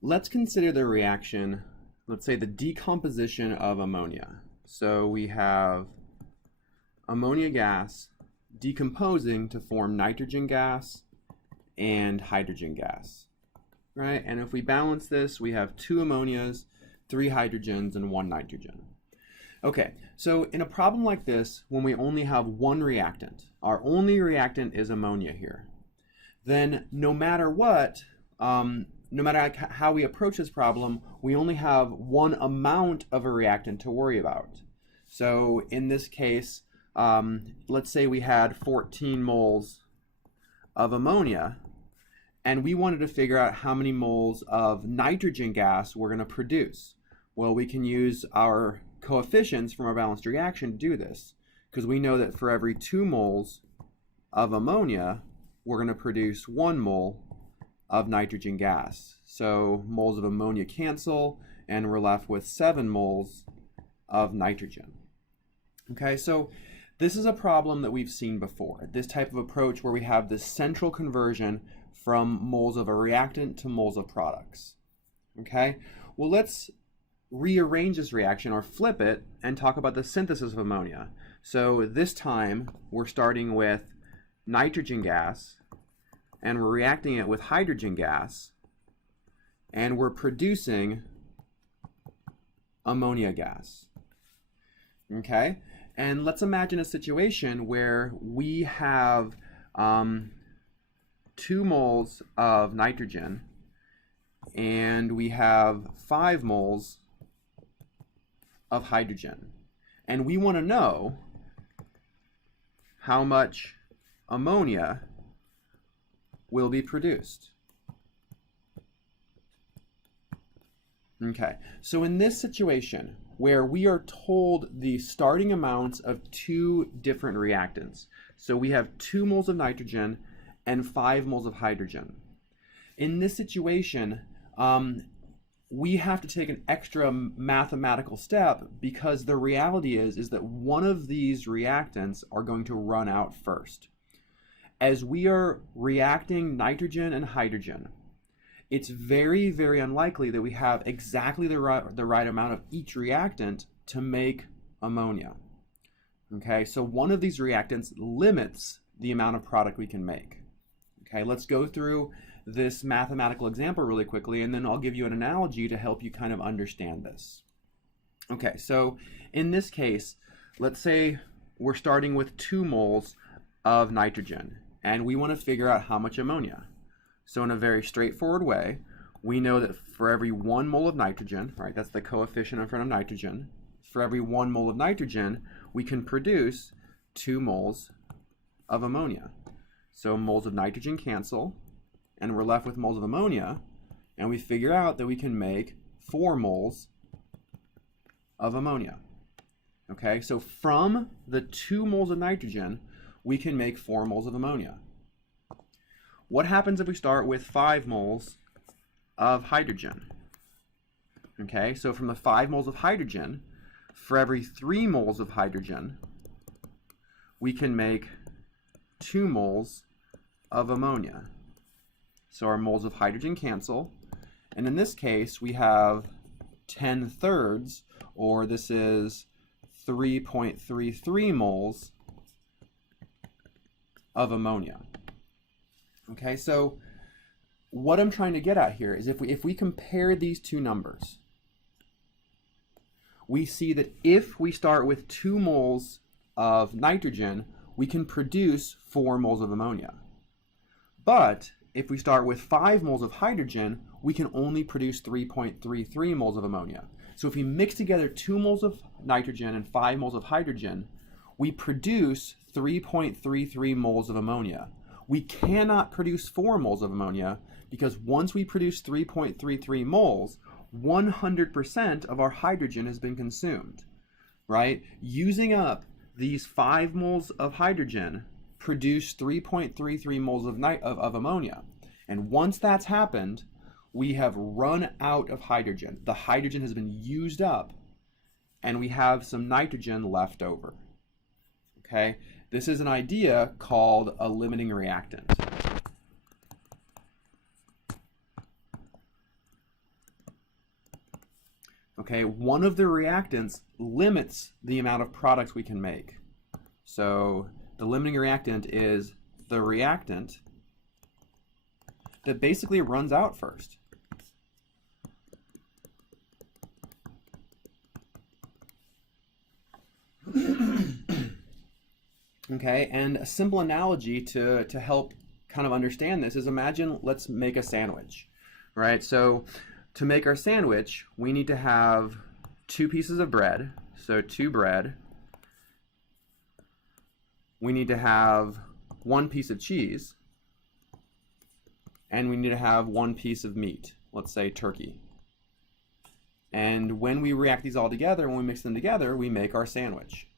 Let's consider the reaction, let's say the decomposition of ammonia. So we have ammonia gas decomposing to form nitrogen gas and hydrogen gas, right? And if we balance this, we have 2 ammonias, 3 hydrogens, and 1 nitrogen. Okay, so in a problem like this, when we only have one reactant, our only reactant is ammonia here, then no matter what, no matter how we approach this problem, we only have one amount of a reactant to worry about. So in this case, let's say we had 14 moles of ammonia, and we wanted to figure out how many moles of nitrogen gas we're going to produce. Well, we can use our coefficients from our balanced reaction to do this, because we know that for every 2 moles of ammonia, we're going to produce 1 mole of nitrogen gas. So moles of ammonia cancel, and we're left with 7 moles of nitrogen. Okay, so this is a problem that we've seen before, this type of approach where we have this central conversion from moles of a reactant to moles of products. Okay, well, let's rearrange this reaction or flip it and talk about the synthesis of ammonia. So this time we're starting with nitrogen gas and we're reacting it with hydrogen gas and we're producing ammonia gas. Okay, and let's imagine a situation where we have 2 moles of nitrogen and we have 5 moles of hydrogen, and we want to know how much ammonia will be produced. Okay, so in this situation where we are told the starting amounts of 2 different reactants, so we have 2 moles of nitrogen and 5 moles of hydrogen. In this situation, we have to take an extra mathematical step because the reality is that one of these reactants are going to run out first. As we are reacting nitrogen and hydrogen, it's very, very unlikely that we have exactly the right amount of each reactant to make ammonia. Okay, so one of these reactants limits the amount of product we can make. Okay, let's go through this mathematical example really quickly, and then I'll give you an analogy to help you kind of understand this. Okay, so in this case, let's say we're starting with 2 moles of nitrogen, and we want to figure out how much ammonia. So in a very straightforward way, we know that for every 1 mole of nitrogen, right, that's the coefficient in front of nitrogen, for every 1 mole of nitrogen, we can produce 2 moles of ammonia. So moles of nitrogen cancel, and we're left with moles of ammonia, and we figure out that we can make 4 moles of ammonia. Okay, so from the 2 moles of nitrogen, we can make 4 moles of ammonia. What happens if we start with 5 moles of hydrogen? Okay, so from the 5 moles of hydrogen, for every 3 moles of hydrogen, we can make 2 moles of ammonia. So our moles of hydrogen cancel, and in this case we have 10/3, or this is 3.33 moles of ammonia. Okay, so what I'm trying to get at here is if we compare these two numbers, we see that if we start with 2 moles of nitrogen, we can produce 4 moles of ammonia. But if we start with 5 moles of hydrogen, we can only produce 3.33 moles of ammonia. So if we mix together 2 moles of nitrogen and 5 moles of hydrogen, we produce 3.33 moles of ammonia. We cannot produce 4 moles of ammonia because once we produce 3.33 moles, 100% of our hydrogen has been consumed, right? Using up these 5 moles of hydrogen produce 3.33 moles of ammonia. And once that's happened, we have run out of hydrogen. The hydrogen has been used up, and we have some nitrogen left over. Okay? This is an idea called a limiting reactant. Okay, one of the reactants limits the amount of products we can make. So the limiting reactant is the reactant that basically runs out first. Okay, and a simple analogy to help kind of understand this is, imagine let's make a sandwich, right? So to make our sandwich, we need to have 2 pieces of bread, so 2 bread. We need to have 1 piece of cheese, and we need to have 1 piece of meat, let's say turkey. And when we react these all together, when we mix them together, we make our sandwich.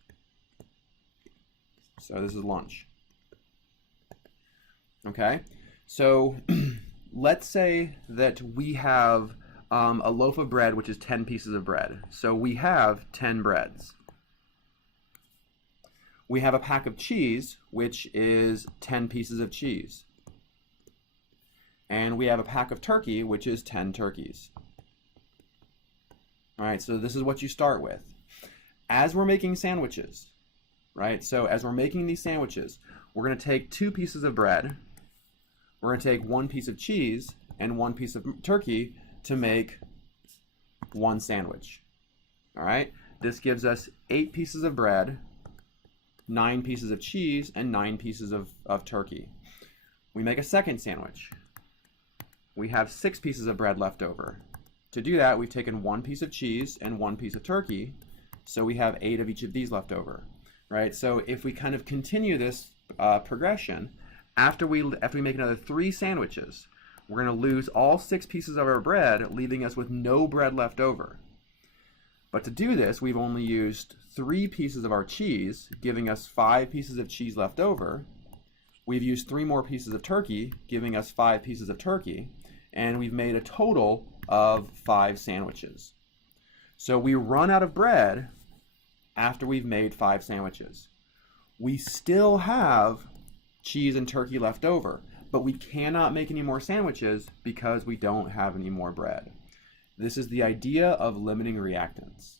So this is lunch. Okay, so let's say that we have a loaf of bread, which is 10 pieces of bread. So we have 10 breads. We have a pack of cheese, which is 10 pieces of cheese. And we have a pack of turkey, which is 10 turkeys. All right, so this is what you start with. As we're making sandwiches, right? So as we're making these sandwiches, we're going to take 2 pieces of bread, we're going to take 1 piece of cheese and 1 piece of turkey to make 1 sandwich. All right, this gives us 8 pieces of bread, 9 pieces of cheese, and 9 pieces of turkey. We make a second sandwich. We have 6 pieces of bread left over. To do that, we've taken 1 piece of cheese and 1 piece of turkey, so we have 8 of each of these left over. Right, so if we kind of continue this progression, after we make another 3 sandwiches, we're going to lose all 6 pieces of our bread, leaving us with no bread left over. But to do this, we've only used 3 pieces of our cheese, giving us 5 pieces of cheese left over. We've used 3 more pieces of turkey, giving us 5 pieces of turkey, and we've made a total of 5 sandwiches. So we run out of bread after we've made 5 sandwiches. We still have cheese and turkey left over, but we cannot make any more sandwiches because we don't have any more bread. This is the idea of limiting reactants.